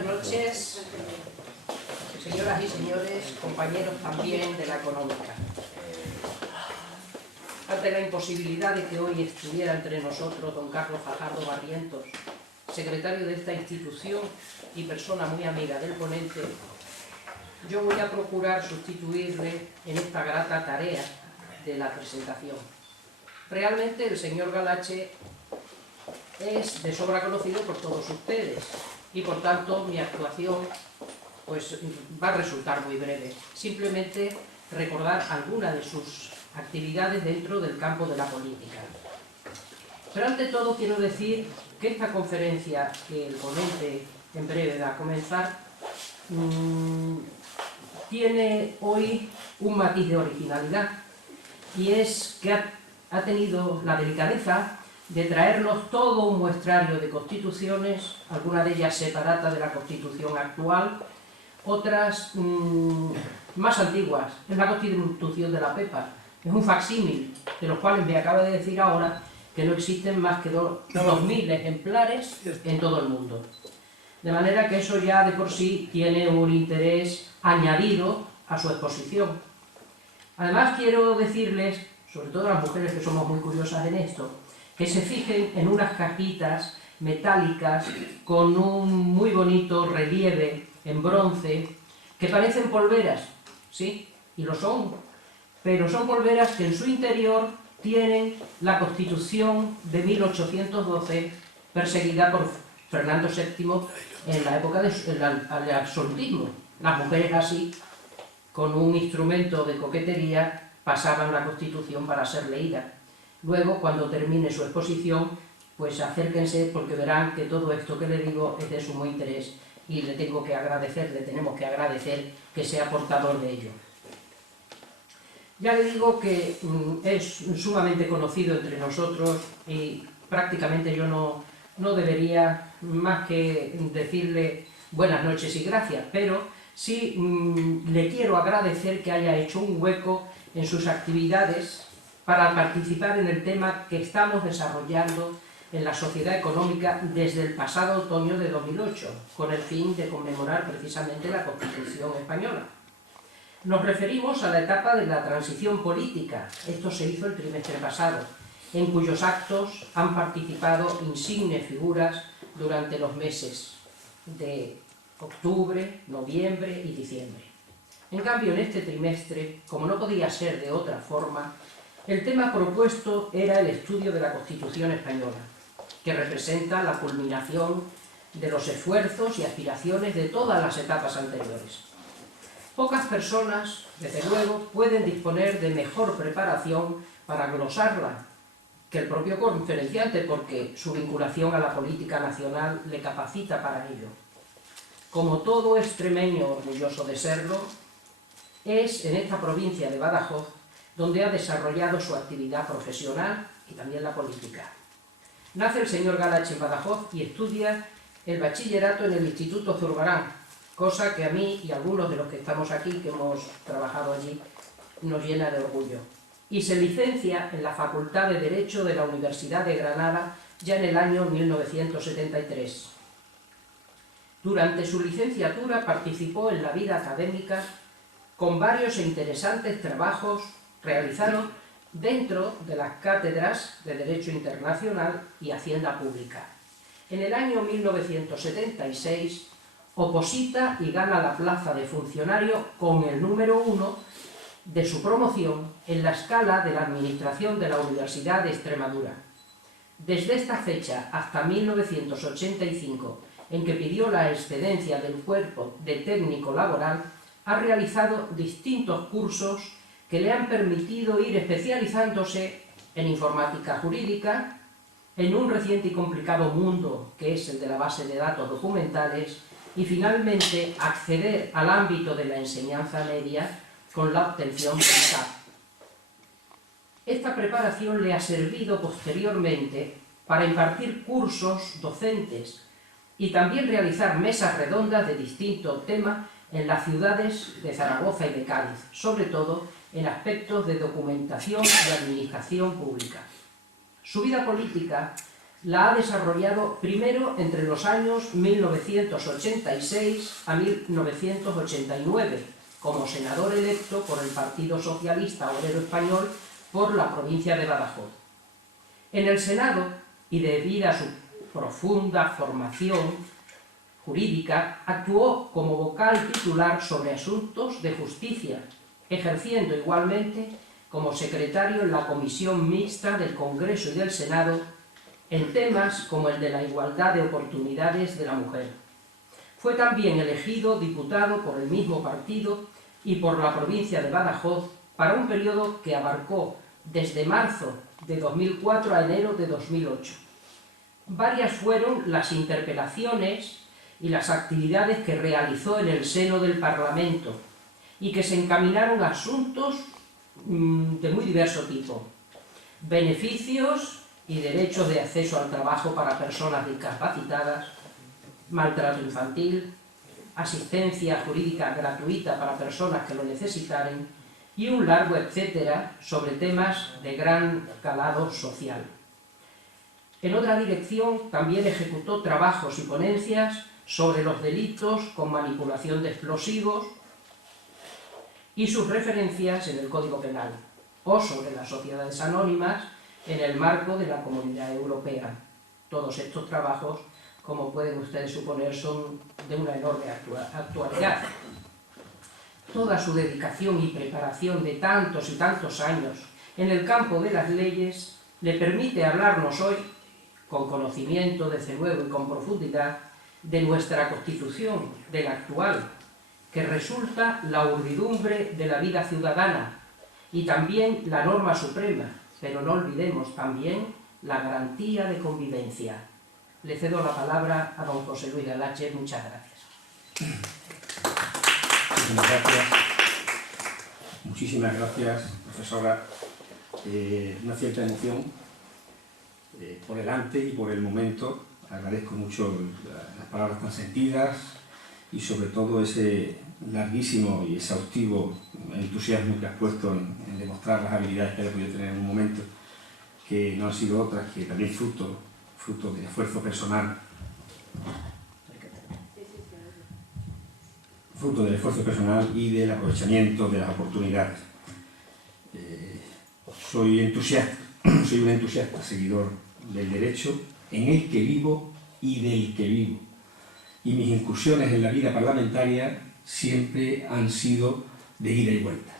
Buenas noches, señoras y señores, compañeros también de la económica. Ante la imposibilidad de que hoy estuviera entre nosotros don Carlos Fajardo Barrientos, secretario de esta institución y persona muy amiga del ponente, yo voy a procurar sustituirle en esta grata tarea de la presentación. Realmente el señor Galache es de sobra conocido por todos ustedes y por tanto mi actuación pues va a resultar muy breve. Simplemente recordar algunas de sus actividades dentro del campo de la política. Pero ante todo quiero decir que esta conferencia que el ponente en breve va a comenzar tiene hoy un matiz de originalidad, y es que ha tenido la delicadeza de traernos todo un muestrario de constituciones, algunas de ellas separadas de la Constitución actual, otras más antiguas. Es la Constitución de la Pepa, es un facsímil, de los cuales me acaba de decir ahora que no existen más que 2.000 ejemplares en todo el mundo. De manera que eso ya de por sí tiene un interés añadido a su exposición. Además quiero decirles, sobre todo a las mujeres que somos muy curiosas en esto, que se fijen en unas cajitas metálicas con un muy bonito relieve en bronce, que parecen polveras, sí, y lo son, pero son polveras que en su interior tienen la Constitución de 1812, perseguida por Fernando VII en la época del absolutismo. Las mujeres así, con un instrumento de coquetería, pasaban la Constitución para ser leída. Luego, cuando termine su exposición, pues acérquense porque verán que todo esto que le digo es de sumo interés y le tenemos que agradecer que sea portador de ello. Ya le digo que es sumamente conocido entre nosotros y prácticamente yo no debería más que decirle buenas noches y gracias, pero sí le quiero agradecer que haya hecho un hueco en sus actividades para participar en el tema que estamos desarrollando en la sociedad económica desde el pasado otoño de 2008, con el fin de conmemorar precisamente la Constitución española. Nos referimos a la etapa de la transición política. Esto se hizo el trimestre pasado, en cuyos actos han participado insignes figuras durante los meses de octubre, noviembre y diciembre. En cambio, en este trimestre, como no podía ser de otra forma, el tema propuesto era el estudio de la Constitución española, que representa la culminación de los esfuerzos y aspiraciones de todas las etapas anteriores. Pocas personas, desde luego, pueden disponer de mejor preparación para glosarla que el propio conferenciante, porque su vinculación a la política nacional le capacita para ello. Como todo extremeño orgulloso de serlo, es en esta provincia de Badajoz donde ha desarrollado su actividad profesional y también la política. Nace el señor Galache en Badajoz y estudia el bachillerato en el Instituto Zurbarán, cosa que a mí y a algunos de los que estamos aquí, que hemos trabajado allí, nos llena de orgullo. Y se licencia en la Facultad de Derecho de la Universidad de Granada ya en el año 1973. Durante su licenciatura participó en la vida académica con varios e interesantes trabajos realizados dentro de las cátedras de Derecho Internacional y Hacienda Pública. En el año 1976 oposita y gana la plaza de funcionario con el número 1 de su promoción en la escala de la Administración de la Universidad de Extremadura. Desde esta fecha hasta 1985, en que pidió la excedencia del cuerpo de técnico laboral, ha realizado distintos cursos que le han permitido ir especializándose en informática jurídica, en un reciente y complicado mundo que es el de la base de datos documentales, y finalmente acceder al ámbito de la enseñanza media con la obtención del CAP. Esta preparación le ha servido posteriormente para impartir cursos docentes y también realizar mesas redondas de distinto tema en las ciudades de Zaragoza y de Cádiz, sobre todo en aspectos de documentación y administración pública. Su vida política la ha desarrollado primero entre los años 1986 a 1989, como senador electo por el Partido Socialista Obrero Español por la provincia de Badajoz. En el Senado, y debido a su profunda formación jurídica, actuó como vocal titular sobre asuntos de justicia, ejerciendo igualmente como secretario en la Comisión Mixta del Congreso y del Senado en temas como el de la igualdad de oportunidades de la mujer. Fue también elegido diputado por el mismo partido y por la provincia de Badajoz para un periodo que abarcó desde marzo de 2004 a enero de 2008. Varias fueron las interpelaciones y las actividades que realizó en el seno del Parlamento y que se encaminaron a asuntos de muy diverso tipo: beneficios y derechos de acceso al trabajo para personas discapacitadas, maltrato infantil, asistencia jurídica gratuita para personas que lo necesitaren y un largo etcétera sobre temas de gran calado social. En otra dirección también ejecutó trabajos y ponencias sobre los delitos con manipulación de explosivos y sus referencias en el Código Penal, o sobre las sociedades anónimas en el marco de la Comunidad Europea. Todos estos trabajos, como pueden ustedes suponer, son de una enorme actualidad. Toda su dedicación y preparación de tantos y tantos años en el campo de las leyes le permite hablarnos hoy, con conocimiento desde luego y con profundidad, de nuestra Constitución, de la actual, que resulta la urdidumbre de la vida ciudadana y también la norma suprema, pero no olvidemos también la garantía de convivencia. Le cedo la palabra a don José Luis Galache. Muchas gracias. Muchísimas gracias. Muchísimas gracias, profesora. Una cierta emoción por el antes y por el momento. Agradezco mucho las palabras tan sentidas y sobre todo ese larguísimo y exhaustivo entusiasmo que has puesto en demostrar las habilidades que he podido tener en un momento, que no han sido otras que también fruto del esfuerzo personal, y del aprovechamiento de las oportunidades. Soy un entusiasta seguidor del derecho, en el que vivo y del que vivo. Y mis incursiones en la vida parlamentaria siempre han sido de ida y vuelta,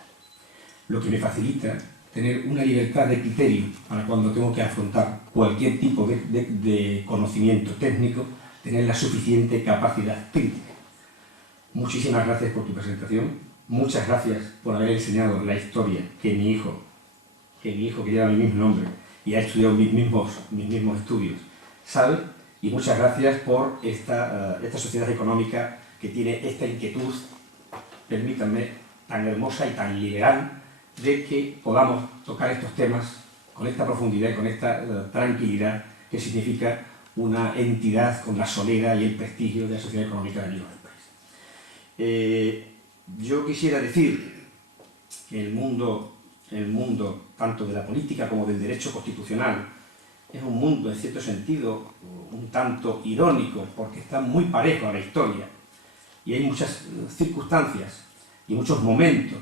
lo que me facilita tener una libertad de criterio para cuando tengo que afrontar cualquier tipo de conocimiento técnico, tener la suficiente capacidad crítica. Muchísimas gracias por tu presentación, muchas gracias por haber enseñado la historia que mi hijo que lleva mi mismo nombre y ha estudiado mis mismos estudios sabe, y muchas gracias por esta sociedad económica que tiene esta inquietud, permítanme, tan hermosa y tan liberal, de que podamos tocar estos temas con esta profundidad y con esta tranquilidad que significa una entidad con la solera y el prestigio de la sociedad económica de nuestro país. Yo quisiera decir que el mundo tanto de la política como del derecho constitucional es un mundo en cierto sentido un tanto irónico, porque está muy parejo a la historia y hay muchas circunstancias y muchos momentos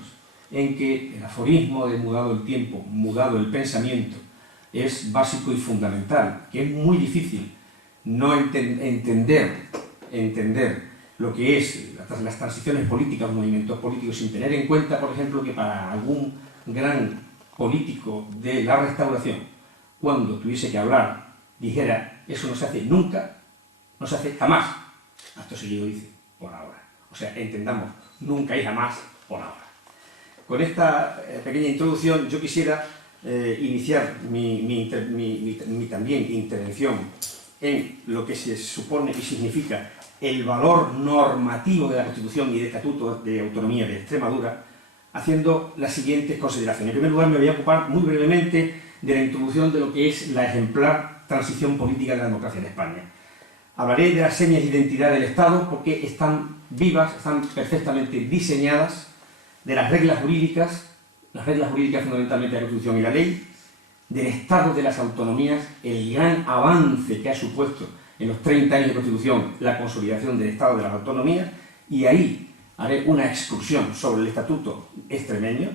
en que el aforismo de mudado el tiempo, mudado el pensamiento, es básico y fundamental, que es muy difícil no entender lo que es las transiciones políticas, los movimientos políticos, sin tener en cuenta, por ejemplo, que para algún gran político de la Restauración, cuando tuviese que hablar, dijera, eso no se hace nunca, no se hace jamás, acto seguido dice, por ahora. O sea, entendamos, nunca y jamás, por ahora. Con esta pequeña introducción yo quisiera iniciar mi también intervención en lo que se supone y significa el valor normativo de la Constitución y del Estatuto de Autonomía de Extremadura, haciendo las siguientes consideraciones. En primer lugar, me voy a ocupar muy brevemente de la introducción de lo que es la ejemplar transición política de la democracia en España. Hablaré de las señas de identidad del Estado porque están vivas, están perfectamente diseñadas, de las reglas jurídicas fundamentalmente de la Constitución y la ley, del Estado de las autonomías, el gran avance que ha supuesto en los 30 años de Constitución la consolidación del Estado de las autonomías, y ahí haré una excursión sobre el Estatuto extremeño.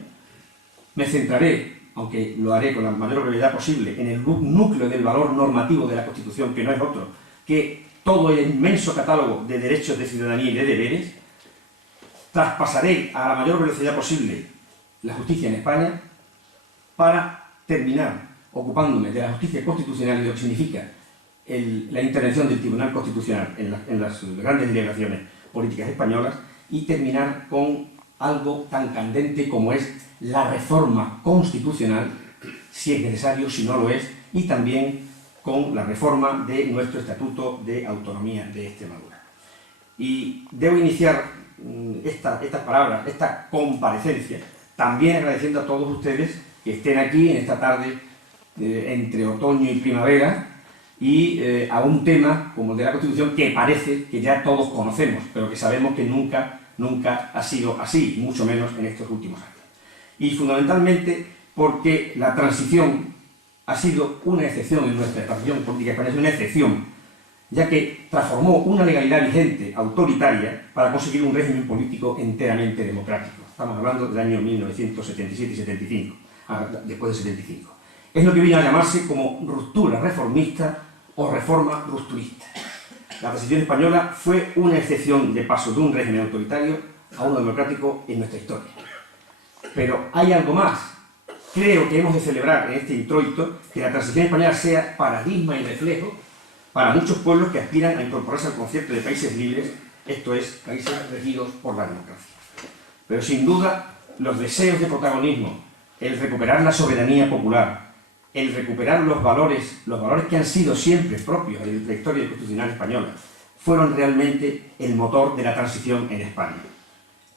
Me centraré, aunque lo haré con la mayor brevedad posible, en el núcleo del valor normativo de la Constitución, que no es otro que todo el inmenso catálogo de derechos de ciudadanía y de deberes. Traspasaré a la mayor velocidad posible la justicia en España para terminar ocupándome de la justicia constitucional y de lo que significa la intervención del Tribunal Constitucional en las grandes delegaciones políticas españolas, y terminar con algo tan candente como es la reforma constitucional, si es necesario, si no lo es, y también con la reforma de nuestro Estatuto de Autonomía de Extremadura. Y debo iniciar estas palabras, esta comparecencia, también agradeciendo a todos ustedes que estén aquí en esta tarde entre otoño y primavera, y a un tema como el de la Constitución que parece que ya todos conocemos, pero que sabemos que nunca ha sido así, mucho menos en estos últimos años. Y fundamentalmente porque la transición ha sido una excepción en nuestra transición política española, es una excepción, ya que transformó una legalidad vigente autoritaria para conseguir un régimen político enteramente democrático. Estamos hablando del año 1977 y 75, después de 75. Es lo que vino a llamarse como ruptura reformista o reforma rupturista. La transición española fue una excepción de paso de un régimen autoritario a uno democrático en nuestra historia. Pero hay algo más. Creo que hemos de celebrar en este introito que la transición española sea paradigma y reflejo para muchos pueblos que aspiran a incorporarse al concepto de países libres, esto es, países regidos por la democracia. Pero sin duda, los deseos de protagonismo, el recuperar la soberanía popular, el recuperar los valores que han sido siempre propios de la historia constitucional española, fueron realmente el motor de la transición en España.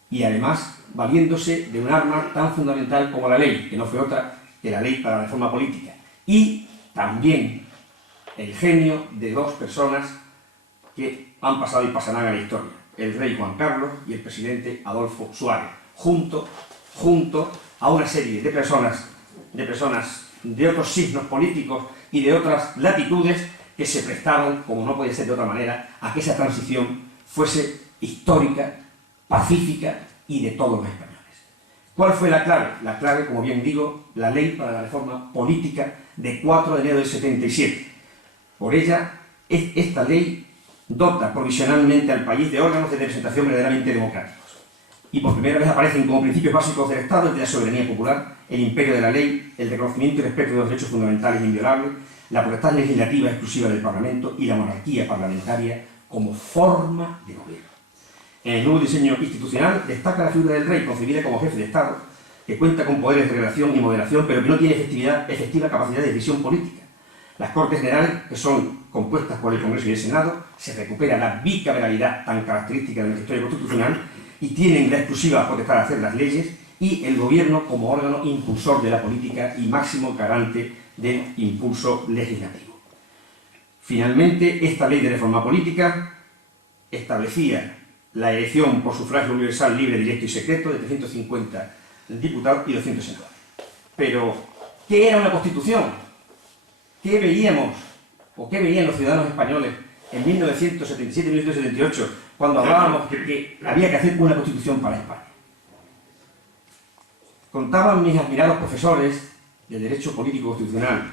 Y además, valiéndose de un arma tan fundamental como la ley, que no fue otra que la ley para la reforma política. Y también el genio de dos personas que han pasado y pasarán a la historia, el rey Juan Carlos y el presidente Adolfo Suárez, junto a una serie de personas de otros signos políticos y de otras latitudes que se prestaron, como no podía ser de otra manera, a que esa transición fuese histórica, pacífica y de todos los españoles. ¿Cuál fue la clave? La clave, como bien digo, la ley para la reforma política de 4 de enero del 77. Por ella, esta ley dota provisionalmente al país de órganos de representación verdaderamente democráticos. Y por primera vez aparecen como principios básicos del Estado el de la soberanía popular, el imperio de la ley, el reconocimiento y respeto de los derechos fundamentales e inviolables, la potestad legislativa exclusiva del Parlamento y la monarquía parlamentaria como forma de gobierno. En el nuevo diseño institucional destaca la figura del rey, concebida como jefe de Estado, que cuenta con poderes de relación y moderación, pero que no tiene efectiva capacidad de decisión política. Las Cortes Generales, que son compuestas por el Congreso y el Senado, se recupera la bicameralidad tan característica de nuestra historia constitucional y tienen la exclusiva potestad de hacer las leyes, y el Gobierno como órgano impulsor de la política y máximo garante del impulso legislativo. Finalmente, esta ley de reforma política establecía la elección por sufragio universal, libre, directo y secreto de 350 diputados y 200 senadores. Pero, ¿qué era una constitución? ¿Qué veíamos o qué veían los ciudadanos españoles en 1977 y 1978 cuando hablábamos de que había que hacer una constitución para España? Contaban mis admirados profesores de Derecho Político Constitucional,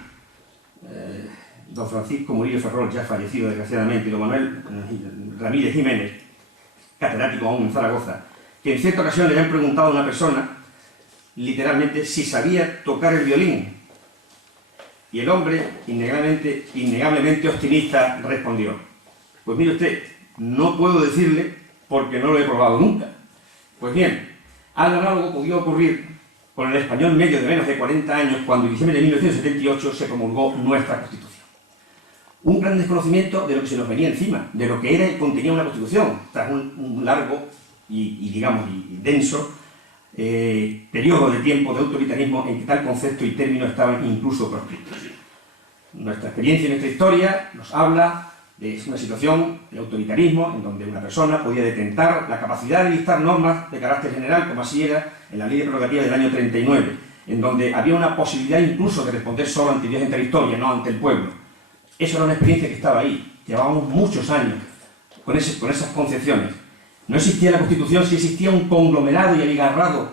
don Francisco Murillo Ferrol, ya fallecido desgraciadamente, y don Manuel Ramírez Jiménez, catedrático aún en Zaragoza, que en cierta ocasión le habían preguntado a una persona, literalmente, si sabía tocar el violín. Y el hombre, innegablemente optimista, respondió: pues mire usted, no puedo decirle porque no lo he probado nunca. Pues bien, algo análogo podía ocurrir con el español medio de menos de 40 años cuando en diciembre de 1978 se promulgó nuestra Constitución. Un gran desconocimiento de lo que se nos venía encima, de lo que era y contenía una Constitución, tras un largo y denso periodo de tiempo de autoritarismo en que tal concepto y término estaban incluso proscritos. Nuestra experiencia y nuestra historia nos habla de una situación de autoritarismo en donde una persona podía detentar la capacidad de dictar normas de carácter general, como así era en la Ley de Prerrogativas del año 39, en donde había una posibilidad incluso de responder solo ante Dios, ante la historia, no ante el pueblo. Eso era una experiencia que estaba ahí. Llevábamos muchos años con esas concepciones. No existía la Constitución, sí existía un conglomerado y abigarrado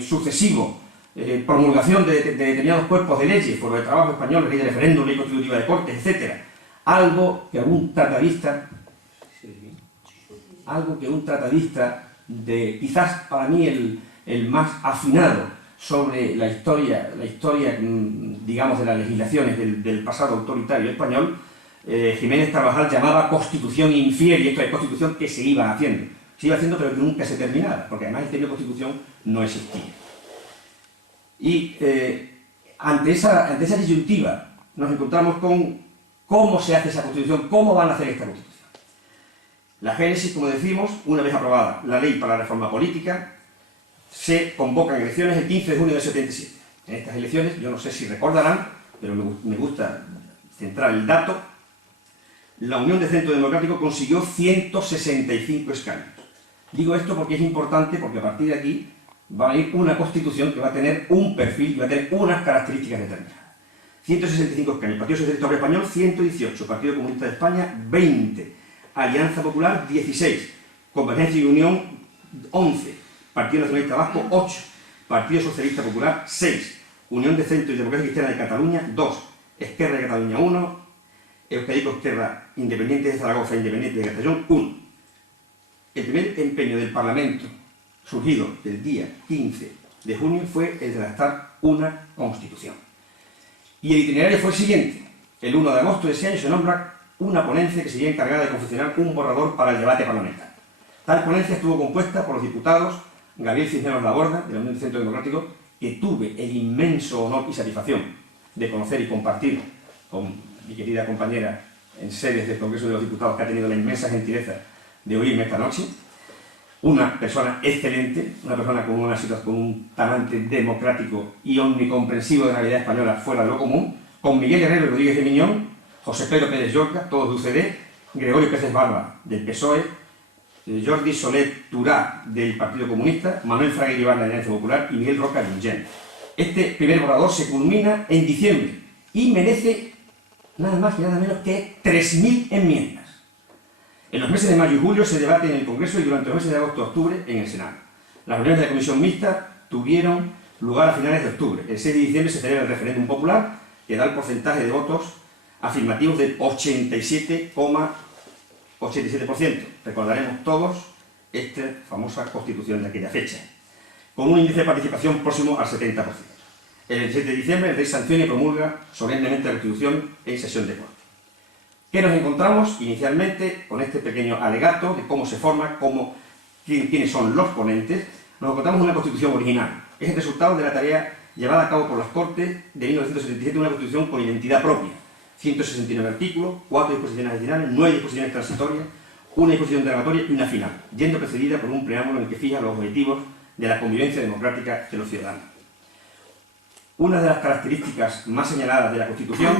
sucesivo, promulgación de determinados cuerpos de leyes, por el trabajo español, ley de referéndum, ley constitutiva de cortes, etc. Algo que un tratadista de, quizás para mí el más afinado sobre la historia, digamos, de las legislaciones del pasado autoritario español, Jiménez Carvajal llamaba Constitución infiel, y esto es Constitución que se iba haciendo pero que nunca se terminaba, porque además el término Constitución no existía. Y ante esa disyuntiva nos encontramos con cómo se hace esa Constitución, cómo van a hacer esta Constitución. La génesis, como decimos, una vez aprobada la ley para la reforma política, se convocan elecciones el 15 de junio del 77. En estas elecciones, yo no sé si recordarán, pero me gusta centrar el dato, la Unión de Centro Democrático consiguió 165 escaños. Digo esto porque es importante, porque a partir de aquí va a ir una Constitución que va a tener un perfil y va a tener unas características determinadas. 165 escaños, Partido Socialista Obrero Español 118, Partido Comunista de España 20, Alianza Popular 16, Convergencia y Unión 11, Partido Nacionalista Vasco 8, Partido Socialista Popular 6, Unión de Centro y Democracia Cristiana de Cataluña 2, Esquerra de Cataluña 1, Euskadi Esquerra Independiente de Zaragoza, Independiente de Castellón 1. El primer empeño del Parlamento, surgido el día 15 de junio, fue el de redactar una Constitución. Y el itinerario fue el siguiente. El 1 de agosto de ese año se nombra una ponencia que sería encargada de confeccionar un borrador para el debate parlamentario. Tal ponencia estuvo compuesta por los diputados Gabriel Cisneros Laborda, de la Unión del Centro Democrático, que tuve el inmenso honor y satisfacción de conocer y compartir con mi querida compañera en sedes del Congreso de los Diputados, que ha tenido la inmensa gentileza de oírme esta noche. Una persona excelente, una persona con un talante democrático y omnicomprensivo de la realidad española fuera de lo común, con Miguel Herrero Rodríguez de Miñón, José Pedro Pérez Llorca, todos de UCD, Gregorio Pérez Barba, del PSOE, Jordi Soler Turá, del Partido Comunista, Manuel Fraga Iribar, de la Alianza Popular, y Miguel Roca, de UGEN. Este primer borrador se culmina en diciembre y merece nada más y nada menos que 3.000 enmiendas. En los meses de mayo y julio se debate en el Congreso y durante los meses de agosto y octubre en el Senado. Las reuniones de la Comisión Mixta tuvieron lugar a finales de octubre. El 6 de diciembre se celebra el referéndum popular, que da el porcentaje de votos afirmativos del 87,87%. Recordaremos todos esta famosa Constitución de aquella fecha, con un índice de participación próximo al 70%. El 27 de diciembre el rey sanciona y promulga solemnemente la Constitución en sesión de corte. ¿Qué nos encontramos inicialmente con este pequeño alegato de cómo se forma, quiénes son los ponentes? Nos encontramos una Constitución original. Es el resultado de la tarea llevada a cabo por las Cortes de 1977, una Constitución con identidad propia. 169 artículos, 4 disposiciones adicionales, 9 disposiciones transitorias, una disposición derogatoria y una final, yendo precedida por un preámbulo en el que fija los objetivos de la convivencia democrática de los ciudadanos. Una de las características más señaladas de la Constitución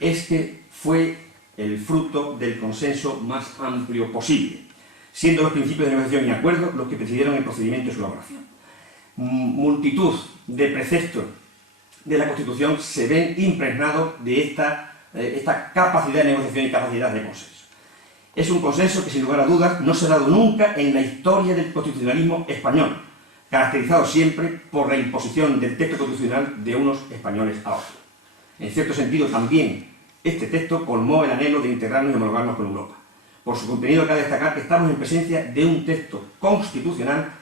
es que fue el fruto del consenso más amplio posible, siendo los principios de negociación y acuerdo los que presidieron el procedimiento de su elaboración. Multitud de preceptos de la Constitución se ven impregnados de esta capacidad de negociación y capacidad de consenso. Es un consenso que, sin lugar a dudas, no se ha dado nunca en la historia del constitucionalismo español, caracterizado siempre por la imposición del texto constitucional de unos españoles a otros. En cierto sentido, también este texto colmó el anhelo de integrarnos y homologarnos con Europa. Por su contenido cabe destacar que estamos en presencia de un texto constitucional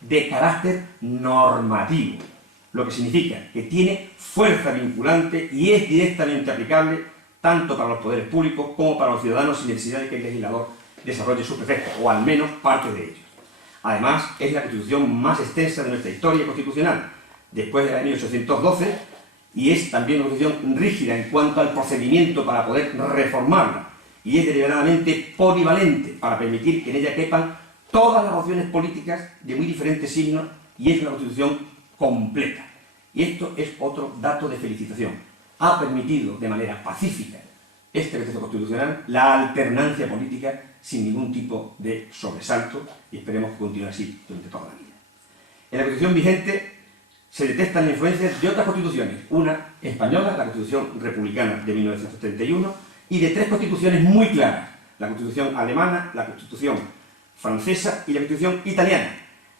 de carácter normativo, lo que significa que tiene fuerza vinculante y es directamente aplicable tanto para los poderes públicos como para los ciudadanos sin necesidad de que el legislador desarrolle sus preceptos, o al menos parte de ellos. Además, es la Constitución más extensa de nuestra historia constitucional, después del año 1812, y es también una Constitución rígida en cuanto al procedimiento para poder reformarla, y es deliberadamente polivalente para permitir que en ella quepan todas las opciones políticas de muy diferentes signos, y es una Constitución completa. Y esto es otro dato de felicitación. Ha permitido de manera pacífica este proceso constitucional la alternancia política sin ningún tipo de sobresalto, y esperemos que continúe así durante toda la vida. En la Constitución vigente se detecta la influencia de otras constituciones, una española, la Constitución Republicana de 1931, y de tres constituciones muy claras, la Constitución alemana, la Constitución francesa y la Constitución italiana.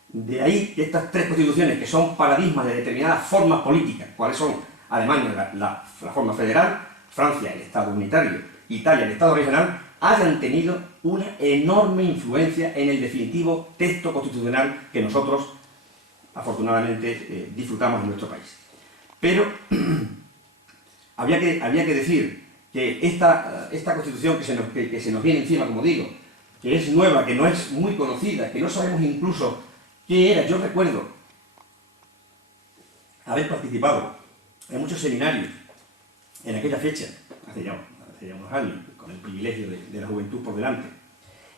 De ahí estas tres constituciones, que son paradigmas de determinadas formas políticas, cuáles son Alemania, la forma federal, Francia, el Estado unitario, Italia, el Estado regional, hayan tenido una enorme influencia en el definitivo texto constitucional que nosotros, afortunadamente, disfrutamos en nuestro país. Pero había que decir que esta Constitución que se nos viene encima, como digo, que es nueva, que no es muy conocida, que no sabemos incluso qué era. Yo recuerdo haber participado en muchos seminarios en aquella fecha, hace ya unos años, con el privilegio de la juventud por delante,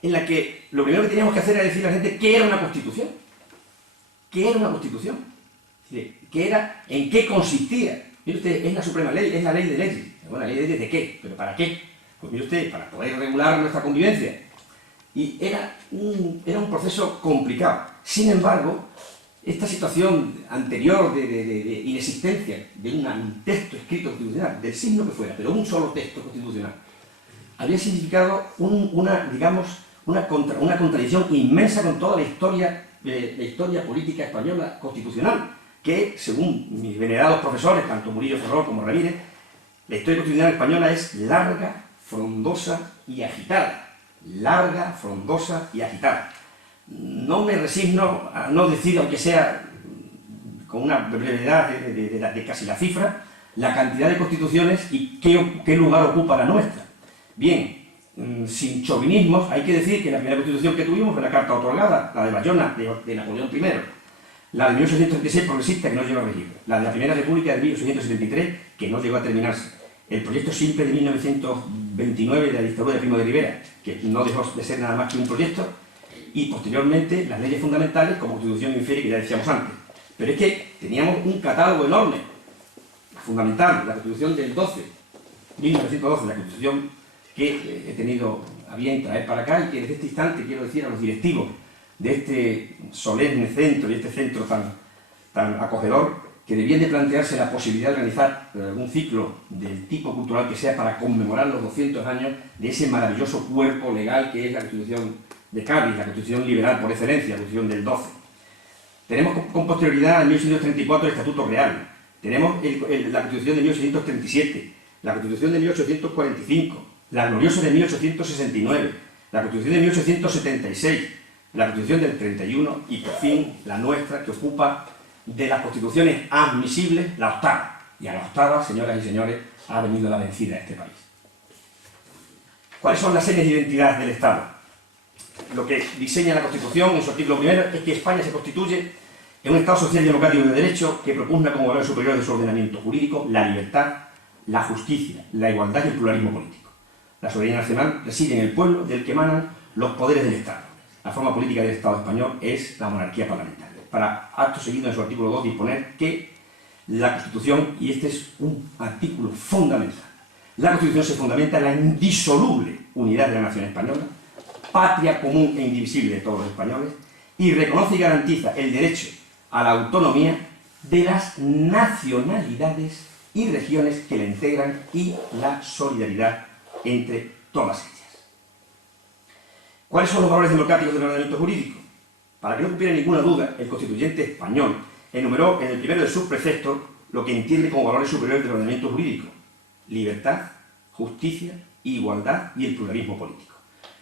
en la que lo primero que teníamos que hacer era decirle a la gente qué era una Constitución. ¿Qué era una Constitución? ¿Qué era? ¿En qué consistía? Mire usted, es la suprema ley, es la ley de leyes. Bueno, ¿la ley de leyes de qué? ¿Pero para qué? Pues mire usted, para poder regular nuestra convivencia. Y era un proceso complicado. Sin embargo, esta situación anterior de inexistencia de un texto escrito constitucional, del signo que fuera, pero un solo texto constitucional, había significado una contradicción inmensa con toda la historia política española constitucional, que, según mis venerados profesores, tanto Murillo Ferrol como Ramírez, la historia constitucional española es larga, frondosa y agitada. Larga, frondosa y agitada. No me resigno a no decir, aunque sea con una brevedad de casi la cifra, la cantidad de constituciones y qué lugar ocupa la nuestra. Bien, sin chauvinismos, hay que decir que la primera constitución que tuvimos fue la Carta Otorgada, la de Bayona, de Napoleón I, la de 1836 progresista, que no llegó a regir, la de la Primera República de 1873, que no llegó a terminarse, el proyecto simple de 1929 de la dictadura de Primo de Rivera, que no dejó de ser nada más que un proyecto, y posteriormente las leyes fundamentales como Constitución infiere, que ya decíamos antes. Pero es que teníamos un catálogo enorme, fundamental, la Constitución del 1912, la Constitución que he tenido a bien traer para acá y que desde este instante quiero decir a los directivos de este solemne centro y este centro tan acogedor, que debían de plantearse la posibilidad de organizar un ciclo del tipo cultural que sea para conmemorar los 200 años de ese maravilloso cuerpo legal que es la Constitución de Cádiz, la Constitución liberal por excelencia, la Constitución del 12. Tenemos con posterioridad en 1834 el Estatuto Real, tenemos la Constitución de 1837, la Constitución de 1845, la gloriosa de 1869, la Constitución de 1876, la Constitución del 31 y por fin la nuestra, que ocupa de las constituciones admisibles la octava. Y a la octava, señoras y señores, ha venido la vencida a este país. ¿Cuáles son las señas de identidad del Estado? Lo que diseña la Constitución en su artículo primero es que España se constituye en un Estado social y democrático de derecho que propugna como valor superior de su ordenamiento jurídico la libertad, la justicia, la igualdad y el pluralismo político. La soberanía nacional reside en el pueblo del que emanan los poderes del Estado. La forma política del Estado español es la monarquía parlamentaria. Para acto seguido en su artículo 2 disponer que la Constitución, y este es un artículo fundamental, la Constitución se fundamenta en la indisoluble unidad de la nación española, patria común e indivisible de todos los españoles, y reconoce y garantiza el derecho a la autonomía de las nacionalidades y regiones que la integran y la solidaridad entre todas ellas. ¿Cuáles son los valores democráticos del ordenamiento jurídico? Para que no hubiera ninguna duda, el constituyente español enumeró en el primero de sus preceptos lo que entiende como valores superiores del ordenamiento jurídico: libertad, justicia, igualdad y el pluralismo político.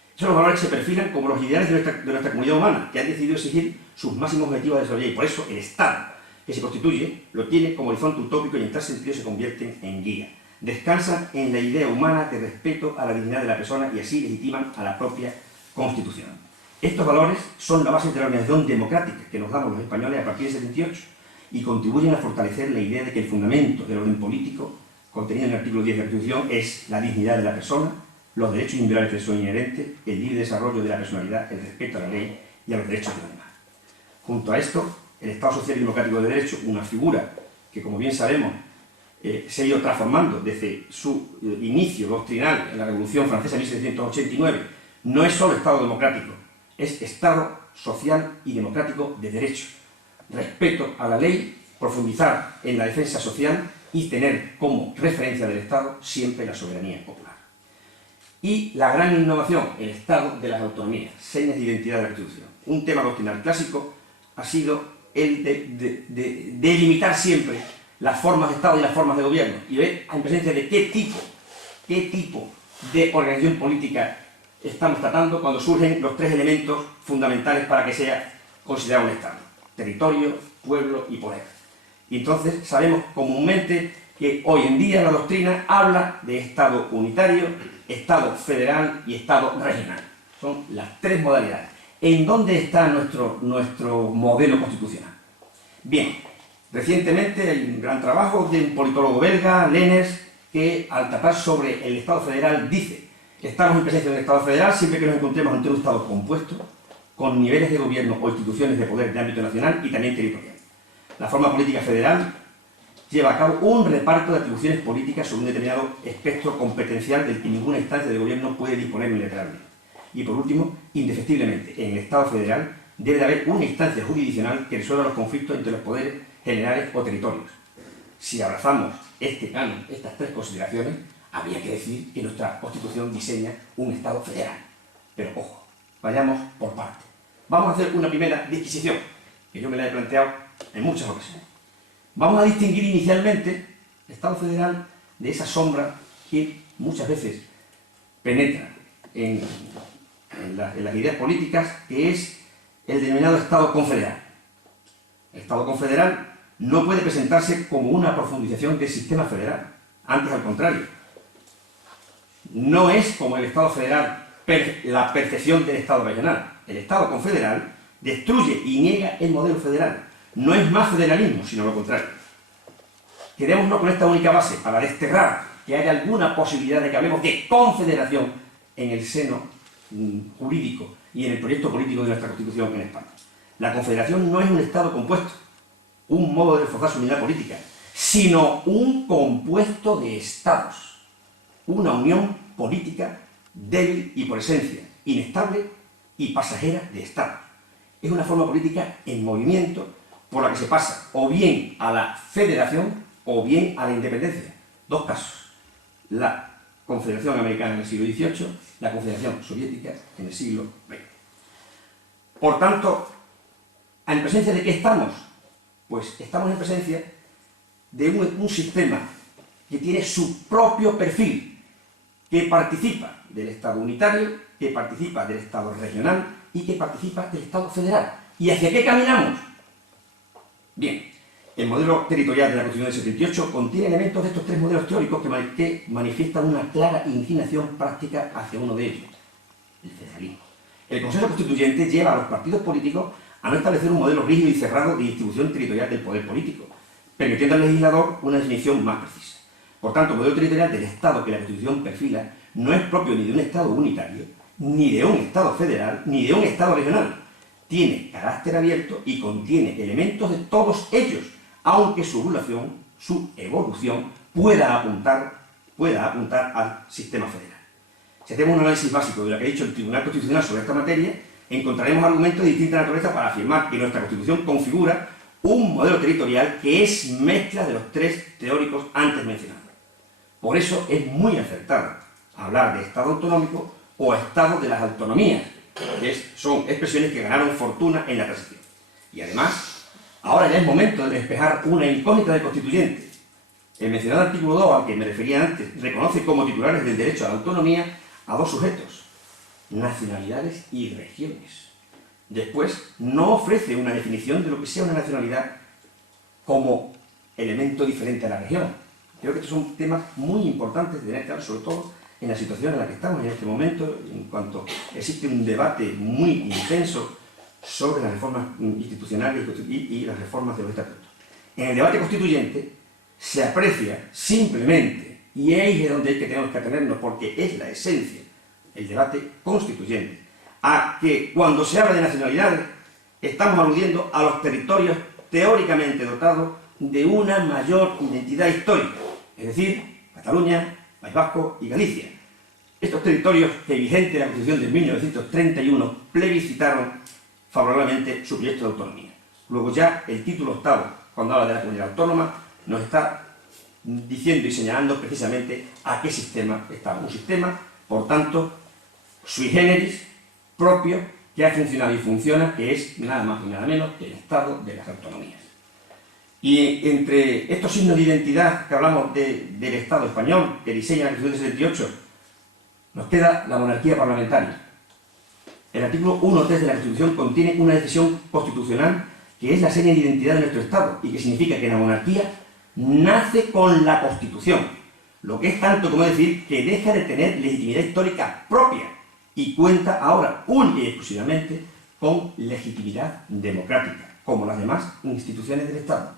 Esos son los valores que se perfilan como los ideales de nuestra comunidad humana, que han decidido exigir sus máximos objetivos de desarrollo, y por eso el Estado que se constituye lo tiene como horizonte utópico y en tal sentido se convierten en guía. Descansan en la idea humana de respeto a la dignidad de la persona y así legitiman a la propia Constitución. Estos valores son la base de la organización democrática que nos damos los españoles a partir del 78 y contribuyen a fortalecer la idea de que el fundamento del orden político contenido en el artículo 10 de la Constitución es la dignidad de la persona, los derechos individuales que son inherentes, el libre desarrollo de la personalidad, el respeto a la ley y a los derechos del animal. Junto a esto, el Estado Social y Democrático de Derecho, una figura que, como bien sabemos, se ha ido transformando desde su inicio doctrinal en la Revolución Francesa de 1789, no es solo Estado democrático, es Estado social y democrático de derecho, respeto a la ley profundizar en la defensa social y tener como referencia del Estado siempre la soberanía popular. Y la gran innovación, el Estado de las autonomías, señas de identidad de la Constitución. Un tema doctrinal clásico ha sido el de delimitar siempre las formas de Estado y las formas de gobierno y ver en presencia de qué tipo de organización política estamos tratando cuando surgen los tres elementos fundamentales para que sea considerado un Estado: territorio, pueblo y poder. Y entonces sabemos comúnmente que hoy en día la doctrina habla de Estado unitario, Estado federal y Estado regional. Son las tres modalidades. ¿En dónde está nuestro modelo constitucional? Bien, recientemente hay un gran trabajo de un politólogo belga, Lenners, que al tratar sobre el Estado federal dice: estamos en presencia de un Estado federal siempre que nos encontremos ante un Estado compuesto, con niveles de gobierno o instituciones de poder de ámbito nacional y también territorial. La forma política federal lleva a cabo un reparto de atribuciones políticas sobre un determinado espectro competencial del que ninguna instancia de gobierno puede disponer unilateralmente. Y por último, indefectiblemente, en el Estado federal debe de haber una instancia jurisdiccional que resuelva los conflictos entre los poderes generales o territorios. Si abrazamos este canon, estas tres consideraciones, habría que decir que nuestra Constitución diseña un Estado federal. Pero ojo, vayamos por partes. Vamos a hacer una primera disquisición, que yo me la he planteado en muchas ocasiones. Vamos a distinguir inicialmente el Estado federal de esa sombra que muchas veces penetra en las ideas políticas, que es el denominado Estado confederal. El Estado confederal no puede presentarse como una profundización del sistema federal, antes al contrario. No es como el Estado federal la percepción del Estado regional. El Estado confederal destruye y niega el modelo federal. No es más federalismo, sino lo contrario. Quedémonos con esta única base para desterrar que haya alguna posibilidad de que hablemos de confederación en el seno jurídico y en el proyecto político de nuestra Constitución en España. La confederación no es un Estado compuesto, un modo de reforzar su unidad política, sino un compuesto de Estados, una unión política débil y por esencia inestable y pasajera de Estados. Es una forma política en movimiento por la que se pasa o bien a la federación o bien a la independencia. Dos casos: la Confederación Americana en el siglo XVIII, la Confederación Soviética en el siglo XX. Por tanto, ¿en presencia de qué estamos? Pues estamos en presencia de un sistema que tiene su propio perfil, que participa del Estado unitario, que participa del Estado regional y que participa del Estado federal. ¿Y hacia qué caminamos? Bien, el modelo territorial de la Constitución del 78 contiene elementos de estos tres modelos teóricos que manifiestan una clara inclinación práctica hacia uno de ellos, el federalismo. El Consejo Constituyente lleva a los partidos políticos a no establecer un modelo rígido y cerrado de distribución territorial del poder político, permitiendo al legislador una definición más precisa. Por tanto, el modelo territorial del Estado que la Constitución perfila no es propio ni de un Estado unitario, ni de un Estado federal, ni de un Estado regional. Tiene carácter abierto y contiene elementos de todos ellos, aunque su evolución pueda apuntar al sistema federal. Si hacemos un análisis básico de lo que ha dicho el Tribunal Constitucional sobre esta materia, encontraremos argumentos de distinta naturaleza para afirmar que nuestra Constitución configura un modelo territorial que es mezcla de los tres teóricos antes mencionados. Por eso es muy acertado hablar de Estado autonómico o Estado de las autonomías, que son expresiones que ganaron fortuna en la transición. Y además, ahora ya es momento de despejar una incógnita del constituyente. El mencionado artículo 2, al que me refería antes, reconoce como titulares del derecho a la autonomía a dos sujetos: nacionalidades y regiones. Después, no ofrece una definición de lo que sea una nacionalidad como elemento diferente a la región. Creo que estos son temas muy importantes de tener claro, sobre todo en la situación en la que estamos en este momento, en cuanto existe un debate muy intenso sobre las reformas institucionales y las reformas de los estatutos. En el debate constituyente se aprecia simplemente, y ahí es donde tenemos que atenernos porque es la esencia, el debate constituyente, a que cuando se habla de nacionalidades estamos aludiendo a los territorios teóricamente dotados de una mayor identidad histórica, es decir, Cataluña, País Vasco y Galicia. Estos territorios que vigente la Constitución de 1931 plebiscitaron favorablemente su proyecto de autonomía. Luego ya el título octavo cuando habla de la comunidad autónoma, nos está diciendo y señalando precisamente a qué sistema estamos. Un sistema, por tanto, sui generis, propio, que ha funcionado y funciona, que es nada más y nada menos que el Estado de las autonomías. Y entre estos signos de identidad que hablamos del Estado español, que diseña la Constitución del 78, nos queda la monarquía parlamentaria. El artículo 1.3 de la Constitución contiene una decisión constitucional que es la seña de identidad de nuestro Estado y que significa que la monarquía nace con la Constitución, lo que es tanto como decir que deja de tener legitimidad histórica propia y cuenta ahora única y exclusivamente con legitimidad democrática, como las demás instituciones del Estado.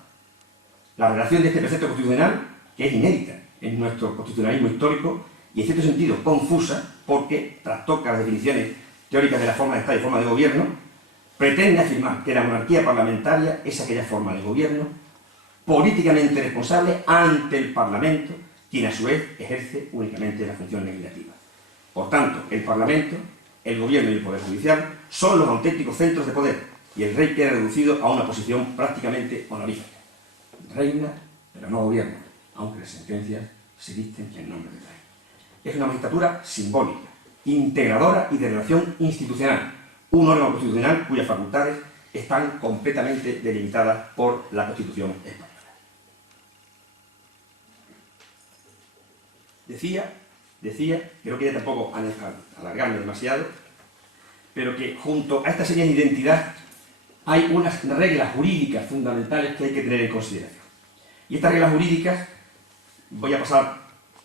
La redacción de este precepto constitucional, que es inédita en nuestro constitucionalismo histórico y en cierto sentido confusa, porque trastoca las definiciones teóricas de la forma de Estado y forma de gobierno, pretende afirmar que la monarquía parlamentaria es aquella forma de gobierno políticamente responsable ante el Parlamento, quien a su vez ejerce únicamente la función legislativa. Por tanto, el Parlamento, el Gobierno y el Poder Judicial son los auténticos centros de poder y el rey queda reducido a una posición prácticamente honorífica. Reina, pero no gobierna, aunque las sentencias se dicten en nombre del rey. Es una magistratura simbólica, integradora y de relación institucional, un órgano constitucional cuyas facultades están completamente delimitadas por la Constitución española. Decía, que no quería tampoco alargarme demasiado, pero que junto a estas señas de identidad hay unas reglas jurídicas fundamentales que hay que tener en consideración. Y estas reglas jurídicas, voy a pasar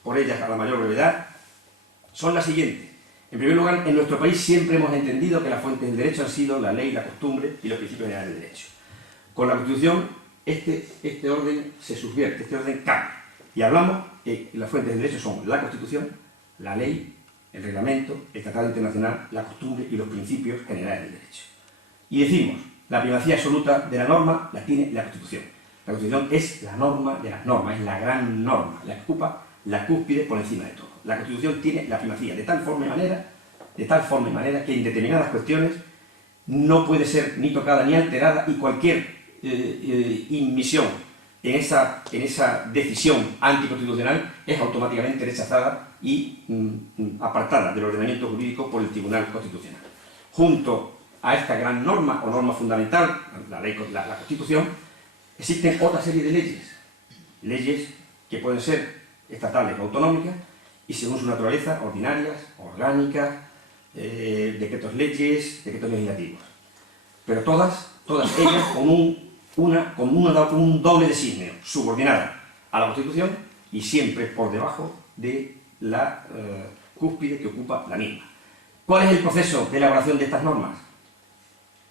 por ellas a la mayor brevedad, son las siguientes. En primer lugar, en nuestro país siempre hemos entendido que las fuentes del derecho han sido la ley, la costumbre y los principios generales del derecho. Con la Constitución, este orden se subvierte, este orden cambia. Y hablamos que las fuentes del derecho son la Constitución, la ley, el reglamento, el tratado internacional, la costumbre y los principios generales del derecho. Y decimos, la primacía absoluta de la norma la tiene la Constitución. La Constitución es la norma de las normas, es la gran norma, la que ocupa la cúspide por encima de todo. La Constitución tiene la primacía de tal forma y manera que en determinadas cuestiones no puede ser ni tocada ni alterada y cualquier inmisión en esa decisión anticonstitucional es automáticamente rechazada y apartada del ordenamiento jurídico por el Tribunal Constitucional. Junto a esta gran norma o norma fundamental, la Constitución, existen otra serie de leyes que pueden ser estatales o autonómicas y según su naturaleza, ordinarias, orgánicas, decretos legislativos. Pero todas ellas con un doble designio, subordinada a la Constitución y siempre por debajo de la cúspide que ocupa la misma. ¿Cuál es el proceso de elaboración de estas normas?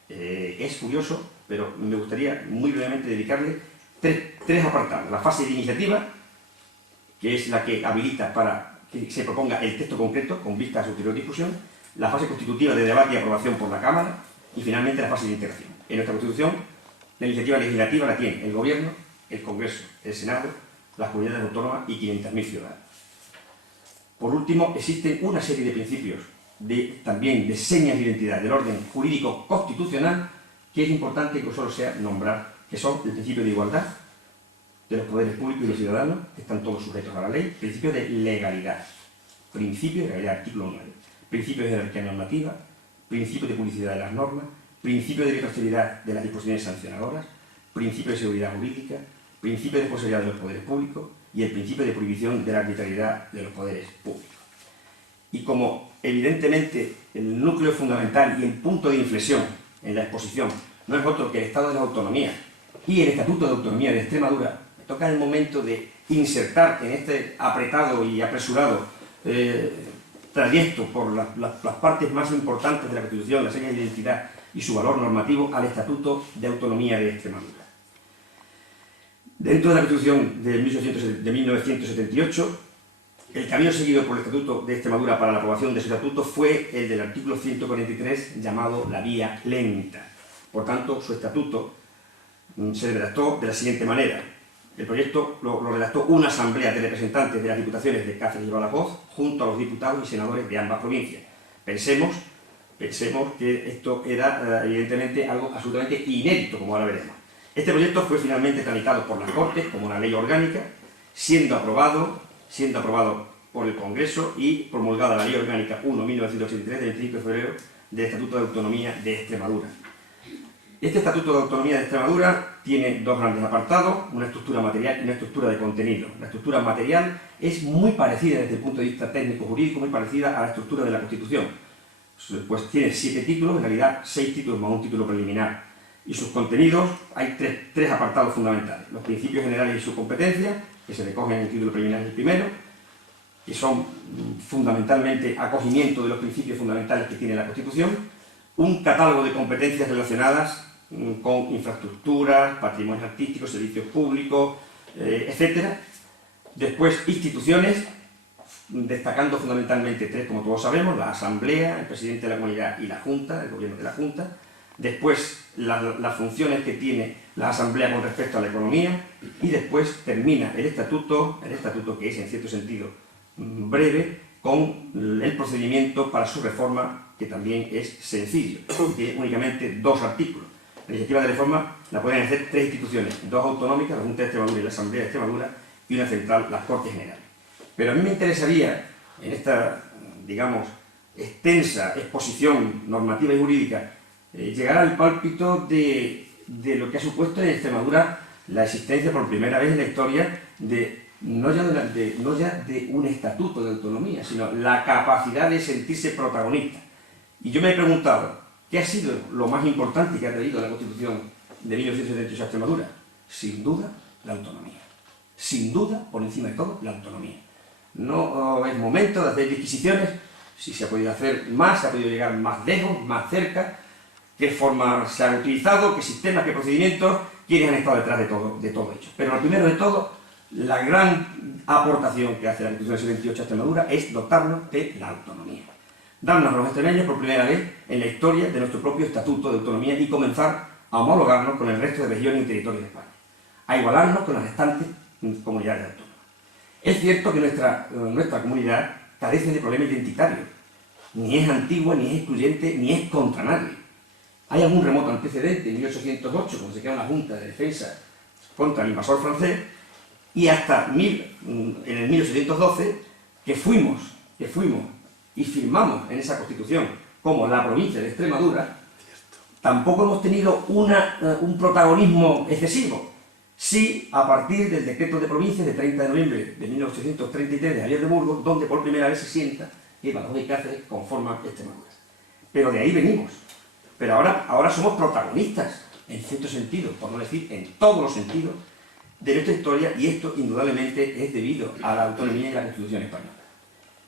Es curioso, pero me gustaría muy brevemente dedicarle tres apartados. La fase de iniciativa, que es la que habilita para que se proponga el texto concreto con vista a su ulterior discusión, la fase constitutiva de debate y aprobación por la Cámara y finalmente la fase de integración. En nuestra Constitución, la iniciativa legislativa la tiene el Gobierno, el Congreso, el Senado, las comunidades autónomas y 500.000 ciudadanos. Por último, existen una serie de principios también de señas de identidad del orden jurídico constitucional que es importante que solo sea nombrar, que son el principio de igualdad de los poderes públicos y los ciudadanos, que están todos sujetos a la ley, principio de legalidad, artículo 9, principio de jerarquía normativa, principio de publicidad de las normas, principio de retroactividad de las disposiciones sancionadoras, principio de seguridad jurídica, principio de responsabilidad de los poderes públicos y el principio de prohibición de la arbitrariedad de los poderes públicos. Y como evidentemente el núcleo fundamental y el punto de inflexión en la exposición no es otro que el Estado de las Autonomías y el Estatuto de Autonomía de Extremadura, me toca el momento de insertar en este apretado y apresurado trayecto por las partes más importantes de la Constitución, la seña de identidad y su valor normativo al Estatuto de Autonomía de Extremadura. Dentro de la Constitución de 1978, el camino seguido por el Estatuto de Extremadura para la aprobación de ese estatuto fue el del artículo 143, llamado la vía lenta. Por tanto, su estatuto se redactó de la siguiente manera. El proyecto lo redactó una asamblea de representantes de las diputaciones de Cáceres y Badajoz junto a los diputados y senadores de ambas provincias. Pensemos que esto era evidentemente algo absolutamente inédito, como ahora veremos. Este proyecto fue finalmente tramitado por las Cortes como una ley orgánica, siendo aprobado por el Congreso y promulgada la Ley Orgánica 1/1983 del 25 de febrero del Estatuto de Autonomía de Extremadura. Este Estatuto de Autonomía de Extremadura tiene dos grandes apartados, una estructura material y una estructura de contenido. La estructura material es muy parecida desde el punto de vista técnico-jurídico, muy parecida a la estructura de la Constitución. Pues tiene 7 títulos, en realidad 6 títulos más un título preliminar. Y sus contenidos, hay tres apartados fundamentales. Los principios generales y su competencia, que se recogen en el título preliminar del primero, que son fundamentalmente acogimiento de los principios fundamentales que tiene la Constitución, un catálogo de competencias relacionadas con infraestructuras, patrimonio artístico, servicios públicos, etc. Después, instituciones, destacando fundamentalmente 3, como todos sabemos: la Asamblea, el Presidente de la Comunidad y la Junta, el Gobierno de la Junta. Después, las funciones que tiene la Asamblea con respecto a la economía, y después termina el estatuto que es en cierto sentido breve, con el procedimiento para su reforma, que también es sencillo, tiene únicamente 2 artículos. La iniciativa de reforma la pueden hacer 3 instituciones, 2 autonómicas, la Junta de Extremadura y la Asamblea de Extremadura, y una central, las Cortes Generales. Pero a mí me interesaría, en esta, digamos, extensa exposición normativa y jurídica, llegar al pálpito de lo que ha supuesto en Extremadura la existencia por primera vez en la historia no ya de un estatuto de autonomía, sino la capacidad de sentirse protagonista. Y yo me he preguntado, ¿qué ha sido lo más importante que ha traído la Constitución de 1978 a Extremadura? Sin duda, la autonomía. Sin duda, por encima de todo, la autonomía. No es momento de hacer disquisiciones, si se ha podido hacer más, se ha podido llegar más lejos, más cerca, qué forma se han utilizado, qué sistemas, qué procedimientos, quiénes han estado detrás de todo ello. Pero lo primero de todo, la gran aportación que hace la Constitución del 78 a Extremadura es dotarnos de la autonomía. Darnos a los extremeños por primera vez en la historia de nuestro propio estatuto de autonomía y comenzar a homologarnos con el resto de regiones y territorios de España, a igualarnos con las restantes comunidades autónomas. Es cierto que nuestra comunidad carece de problema identitario, ni es antigua, ni es excluyente, ni es contra nadie. Hay algún remoto antecedente en 1808, cuando se crea una Junta de Defensa contra el invasor francés, y hasta en el 1812, que fuimos y firmamos en esa Constitución como la provincia de Extremadura, tampoco hemos tenido un protagonismo excesivo. Sí, a partir del decreto de provincias de 30 de noviembre de 1833 de Javier de Burgos, donde por primera vez se sienta que Badajoz y Cáceres conforman Extremadura. Pero de ahí venimos. Pero ahora somos protagonistas, en cierto sentido, por no decir en todos los sentidos, de nuestra historia, y esto indudablemente es debido a la autonomía y la Constitución española.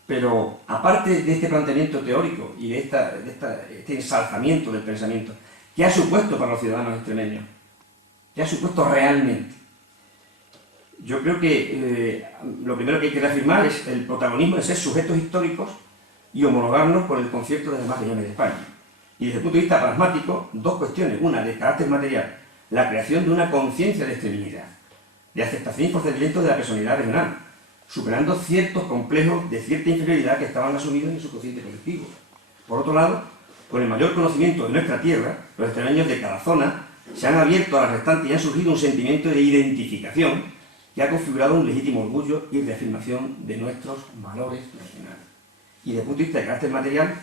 Pero aparte de este planteamiento teórico y de este ensalzamiento del pensamiento, ¿qué ha supuesto para los ciudadanos extremeños? ¿Qué ha supuesto realmente? Yo creo que lo primero que hay que reafirmar es el protagonismo de ser sujetos históricos y homologarnos con el concierto de las demás regiones de España. Y desde el punto de vista pragmático, 2 cuestiones. Una, de carácter material, la creación de una conciencia de extremeñidad, de aceptación y procedimiento de la personalidad regional, superando ciertos complejos de cierta inferioridad que estaban asumidos en su consciente colectivo. Por otro lado, con el mayor conocimiento de nuestra tierra, los extremeños de cada zona se han abierto a las restantes y han surgido un sentimiento de identificación que ha configurado un legítimo orgullo y reafirmación de nuestros valores regionales. Y desde el punto de vista de carácter material,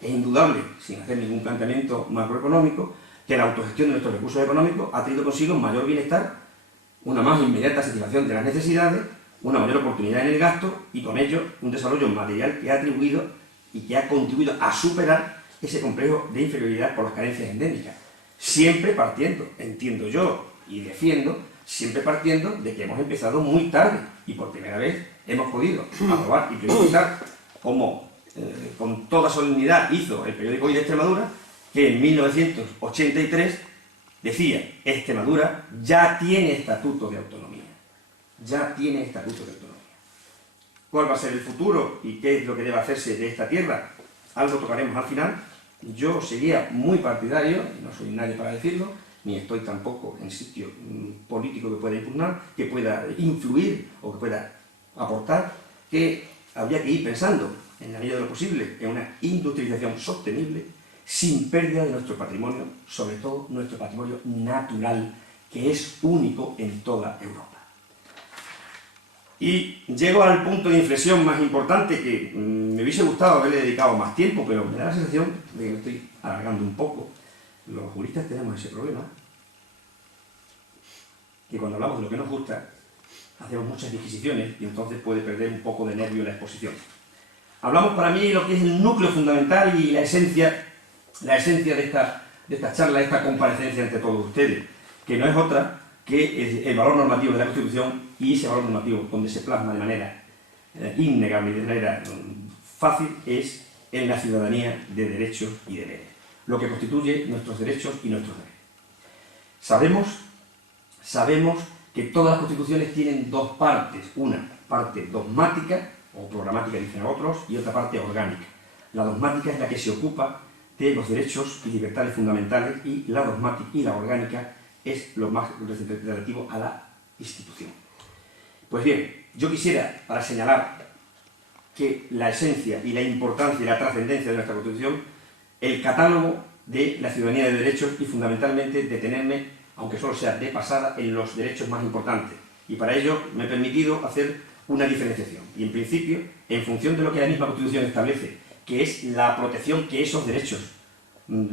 es indudable, sin hacer ningún planteamiento macroeconómico, que la autogestión de nuestros recursos económicos ha traído consigo un mayor bienestar, una más inmediata satisfacción de las necesidades, una mayor oportunidad en el gasto y con ello un desarrollo material que ha atribuido y que ha contribuido a superar ese complejo de inferioridad por las carencias endémicas. Siempre partiendo, entiendo yo y defiendo, siempre partiendo de que hemos empezado muy tarde y por primera vez hemos podido aprobar y priorizar, como con toda solemnidad hizo el periódico Hoy de Extremadura, que en 1983 decía: Extremadura ya tiene estatuto de autonomía. Ya tiene estatuto de autonomía. ¿Cuál va a ser el futuro y qué es lo que debe hacerse de esta tierra? Algo tocaremos al final. Yo sería muy partidario, y no soy nadie para decirlo, ni estoy tampoco en sitio político que pueda impugnar, que pueda influir o que pueda aportar, que habría que ir pensando, en la medida de lo posible, en una industrialización sostenible, sin pérdida de nuestro patrimonio, sobre todo nuestro patrimonio natural, que es único en toda Europa. Y llego al punto de inflexión más importante, que me hubiese gustado haberle dedicado más tiempo, pero me da la sensación de que me estoy alargando un poco. Los juristas tenemos ese problema, que cuando hablamos de lo que nos gusta, hacemos muchas disquisiciones y entonces puede perder un poco de nervio la exposición. Hablamos para mí lo que es el núcleo fundamental y la esencia de esta charla, de esta comparecencia entre todos ustedes, que no es otra que el valor normativo de la Constitución, y ese valor normativo donde se plasma de manera innegable y de manera fácil es en la ciudadanía de derechos y deberes, lo que constituye nuestros derechos y nuestros deberes. Sabemos que todas las constituciones tienen dos partes, una parte dogmática o programática, dicen otros, y otra parte orgánica. La dogmática es la que se ocupa de los derechos y libertades fundamentales, y la dogmática y la orgánica es lo más relativo a la institución. Pues bien, yo quisiera, para señalar que la esencia y la importancia y la trascendencia de nuestra Constitución, el catálogo de la ciudadanía de derechos, y fundamentalmente detenerme, aunque solo sea de pasada, en los derechos más importantes. Y para ello me he permitido hacer una diferenciación. Y en principio, en función de lo que la misma Constitución establece, que es la protección que esos derechos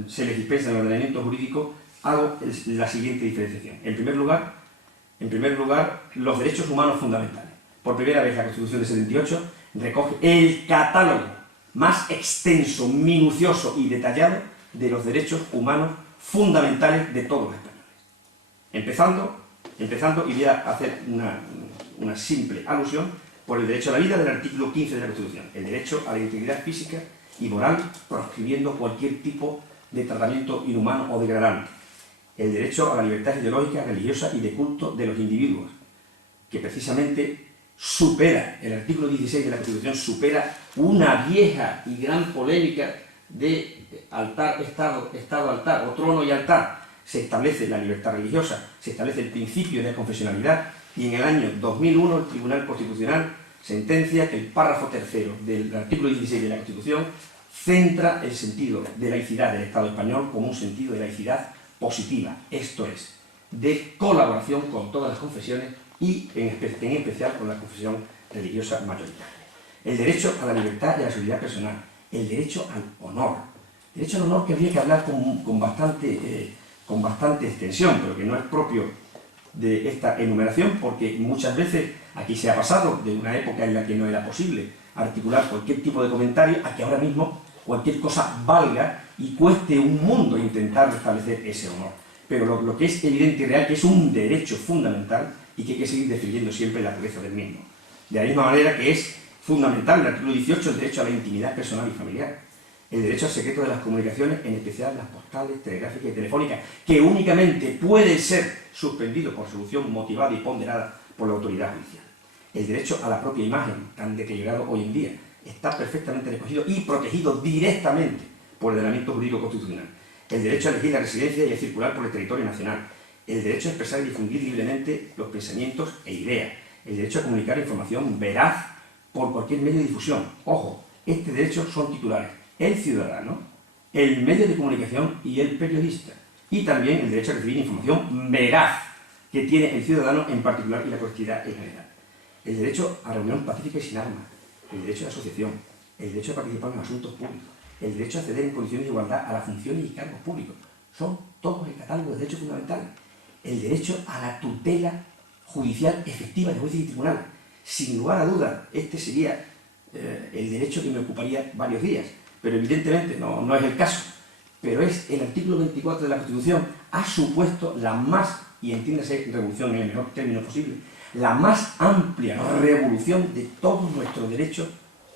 se les dispensa en el ordenamiento jurídico, hago la siguiente diferenciación. En primer lugar, los derechos humanos fundamentales. Por primera vez la Constitución de 78 recoge el catálogo más extenso, minucioso y detallado de los derechos humanos fundamentales de todos los españoles. Empezando, y voy a hacer una simple alusión por el derecho a la vida del artículo 15 de la Constitución, el derecho a la integridad física y moral, proscribiendo cualquier tipo de tratamiento inhumano o degradante. El derecho a la libertad ideológica, religiosa y de culto de los individuos, que precisamente supera, el artículo 16 de la Constitución supera una vieja y gran polémica de altar, estado, altar, o trono y altar. Se establece la libertad religiosa, se establece el principio de confesionalidad, y en el año 2001 el Tribunal Constitucional sentencia que el párrafo tercero del artículo 16 de la Constitución centra el sentido de laicidad del Estado español como un sentido de laicidad positiva, esto es, de colaboración con todas las confesiones y en especial con la confesión religiosa mayoritaria. El derecho a la libertad y a la seguridad personal, el derecho al honor que habría que hablar con bastante extensión, pero que no es propio de esta enumeración, porque muchas veces aquí se ha pasado de una época en la que no era posible articular cualquier tipo de comentario a que ahora mismo cualquier cosa valga y cueste un mundo intentar restablecer ese honor. Pero lo que es evidente y real que es un derecho fundamental y que hay que seguir defendiendo siempre la pureza del mismo. De la misma manera que es fundamental el artículo 18 el derecho a la intimidad personal y familiar, el derecho al secreto de las comunicaciones, en especial las postales, telegráficas y telefónicas, que únicamente puede ser suspendido por solución motivada y ponderada por la autoridad judicial. El derecho a la propia imagen, tan deteriorado hoy en día, está perfectamente recogido y protegido directamente por el ordenamiento jurídico constitucional. El derecho a elegir la residencia y a circular por el territorio nacional. El derecho a expresar y difundir libremente los pensamientos e ideas. El derecho a comunicar información veraz por cualquier medio de difusión. Ojo, este derecho son titulares el ciudadano, el medio de comunicación y el periodista. Y también el derecho a recibir información veraz que tiene el ciudadano en particular y la colectividad en general. El derecho a reunión pacífica y sin armas. El derecho de asociación. El derecho a participar en asuntos públicos. El derecho a acceder en condiciones de igualdad a las funciones y cargos públicos. Son todos el catálogo de derechos fundamentales. El derecho a la tutela judicial efectiva de jueces y tribunales. Sin lugar a dudas, este sería el derecho que me ocuparía varios días, pero evidentemente no es el caso. Pero es el artículo 24 de la Constitución ha supuesto la más, y entiéndase revolución en el mejor término posible, la más amplia revolución de todos nuestros derechos,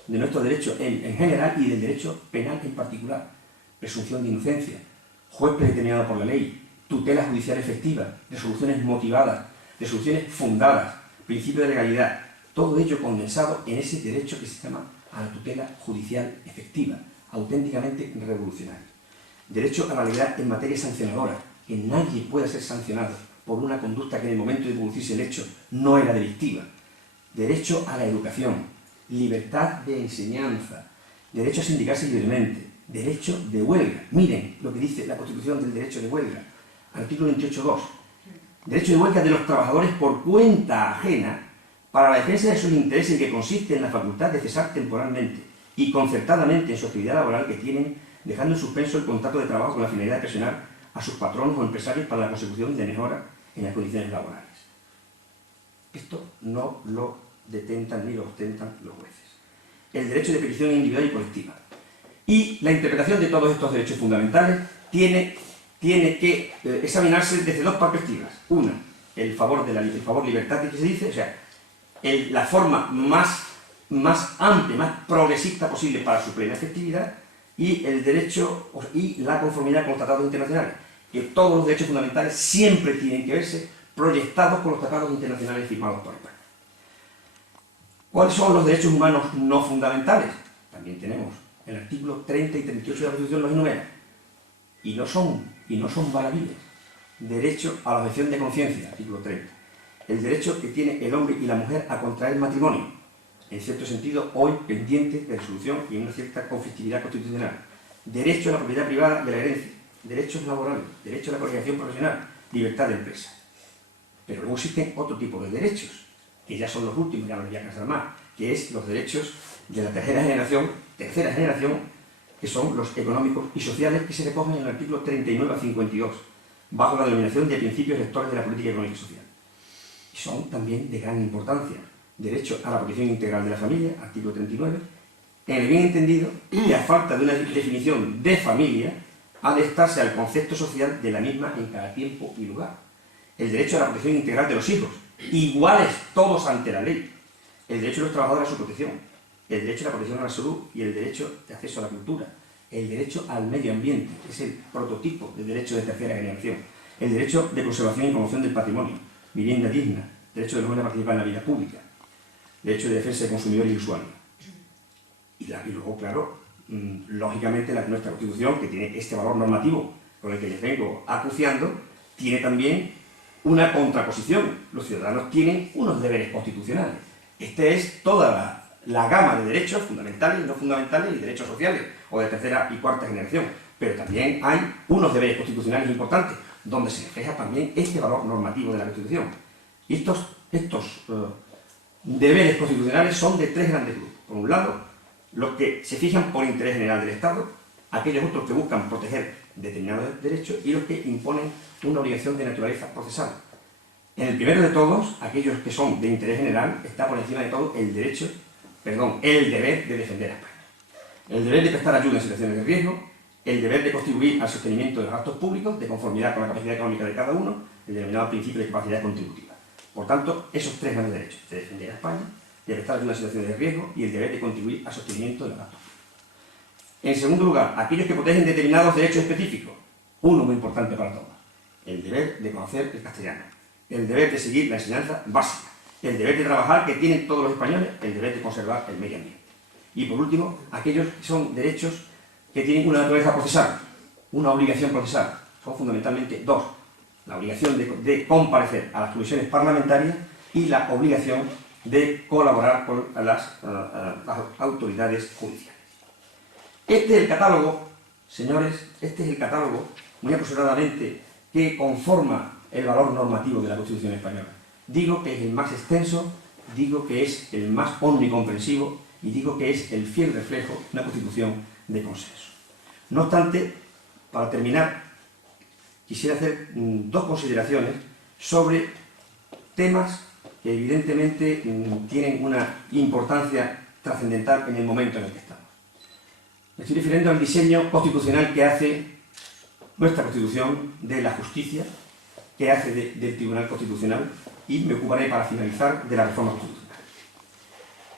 de nuestro derecho en general y del derecho penal en particular. Presunción de inocencia, juez predeterminado por la ley, tutela judicial efectiva, resoluciones motivadas, resoluciones fundadas, principio de legalidad, todo ello condensado en ese derecho que se llama a la tutela judicial efectiva, auténticamente revolucionario. Derecho a la legalidad en materia sancionadora, que nadie pueda ser sancionado por una conducta que en el momento de producirse el hecho no era delictiva. Derecho a la educación, libertad de enseñanza, derecho a sindicarse libremente, derecho de huelga. Miren lo que dice la Constitución del derecho de huelga, artículo 28.2. derecho de huelga de los trabajadores por cuenta ajena para la defensa de sus intereses, que consiste en la facultad de cesar temporalmente y concertadamente en su actividad laboral que tienen, dejando en suspenso el contrato de trabajo con la finalidad de presionar a sus patronos o empresarios para la consecución de mejora en las condiciones laborales. Esto no lo detentan ni lo ostentan los jueces. El derecho de petición individual y colectiva. Y la interpretación de todos estos derechos fundamentales tiene que examinarse desde dos perspectivas. Una, el favor libertad que se dice, o sea, la forma más amplia, más progresista posible para su plena efectividad, y el derecho y la conformidad con los tratados internacionales, que todos los derechos fundamentales siempre tienen que verse proyectados con los tratados internacionales firmados por España. ¿Cuáles son los derechos humanos no fundamentales? También tenemos el artículo 30 y 38 de la Constitución, los enumera, y no son baladíes. Derecho a la objeción de conciencia, artículo 30. El derecho que tiene el hombre y la mujer a contraer matrimonio, en cierto sentido hoy pendiente de resolución y en una cierta conflictividad constitucional. Derecho a la propiedad privada de la herencia, derechos laborales, derecho a la colegiación profesional, libertad de empresa. Pero luego existen otro tipo de derechos, que ya son los últimos, ya no los voy a cansar más, que es los derechos de la tercera generación, que son los económicos y sociales, que se recogen en el artículo 39 a 52, bajo la denominación de principios rectores de la política económica y social. Y son también de gran importancia. Derecho a la protección integral de la familia, artículo 39, en el bien entendido que a falta de una definición de familia, ha de estarse al concepto social de la misma en cada tiempo y lugar. El derecho a la protección integral de los hijos, iguales todos ante la ley. El derecho de los trabajadores a su protección. El derecho a la protección a la salud y el derecho de acceso a la cultura. El derecho al medio ambiente, que es el prototipo de derecho de tercera generación. El derecho de conservación y promoción del patrimonio. Vivienda digna. Derecho de los jóvenes a participar en la vida pública. Derecho de defensa de consumidor y usuario. Y luego, claro, lógicamente nuestra Constitución, que tiene este valor normativo con el que les vengo acuciando, tiene también una contraposición. Los ciudadanos tienen unos deberes constitucionales. Esta es toda la gama de derechos fundamentales y no fundamentales y derechos sociales, o de tercera y cuarta generación. Pero también hay unos deberes constitucionales importantes, donde se refleja también este valor normativo de la Constitución. Y estos deberes constitucionales son de tres grandes grupos. Por un lado, los que se fijan por interés general del Estado, aquellos otros que buscan proteger determinados derechos y los que imponen una obligación de naturaleza procesal. En el primero de todos, aquellos que son de interés general, está por encima de todo el deber de defender a España. El deber de prestar ayuda en situaciones de riesgo, el deber de contribuir al sostenimiento de los gastos públicos de conformidad con la capacidad económica de cada uno, el denominado principio de capacidad contributiva. Por tanto, esos tres grandes derechos, de defender a España, de prestar ayuda en situaciones de riesgo y el deber de contribuir al sostenimiento de los gastos públicos. En segundo lugar, aquellos que protegen determinados derechos específicos, uno muy importante para todos, el deber de conocer el castellano, el deber de seguir la enseñanza básica, el deber de trabajar que tienen todos los españoles, el deber de conservar el medio ambiente. Y por último, aquellos que son derechos que tienen una naturaleza procesal, una obligación procesal. Son fundamentalmente dos: la obligación de comparecer a las comisiones parlamentarias y la obligación de colaborar con las autoridades judiciales. Este es el catálogo, señores, muy apresuradamente, que conforma el valor normativo de la Constitución española. Digo que es el más extenso, digo que es el más omnicomprensivo y digo que es el fiel reflejo de una Constitución de consenso. No obstante, para terminar, quisiera hacer dos consideraciones sobre temas que evidentemente tienen una importancia trascendental en el momento en el que estamos. Me estoy refiriendo al diseño constitucional que hace nuestra Constitución de la justicia, que hace del Tribunal Constitucional, y me ocuparé para finalizar de la reforma constitucional.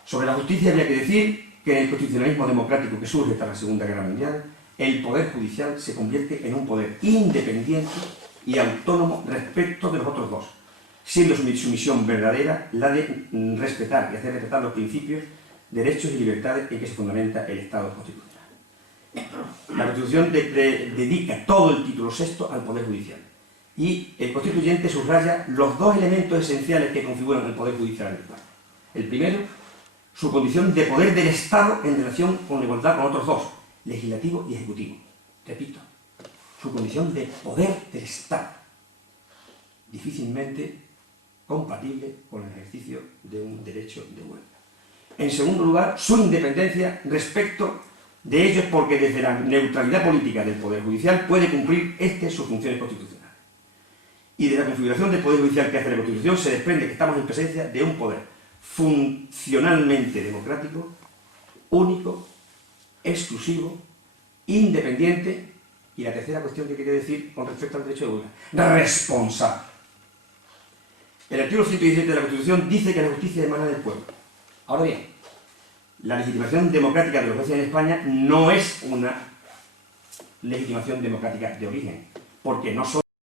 Sobre la justicia habría que decir que en el constitucionalismo democrático que surge tras la Segunda Guerra Mundial, el Poder Judicial se convierte en un poder independiente y autónomo respecto de los otros dos, siendo su misión verdadera la de respetar y hacer respetar los principios, derechos y libertades en que se fundamenta el Estado constitucional. La Constitución dedica todo el título sexto al Poder Judicial y el constituyente subraya los dos elementos esenciales que configuran el Poder Judicial en España. El primero, su condición de poder del Estado en relación con la igualdad con otros dos, legislativo y ejecutivo. Repito, su condición de poder del Estado. difícilmente compatible con el ejercicio de un derecho de huelga. En segundo lugar, su independencia respecto de ellos, porque desde la neutralidad política del Poder Judicial puede cumplir sus funciones constitucionales. Y de la configuración del Poder Judicial que hace la Constitución se desprende que estamos en presencia de un poder funcionalmente democrático, único, exclusivo, independiente, y la tercera cuestión que quería decir con respecto al derecho de huelga, responsable. El artículo 117 de la Constitución dice que la justicia emana del pueblo. Ahora bien, la legitimación democrática de los jueces en España no es una legitimación democrática de origen, porque no son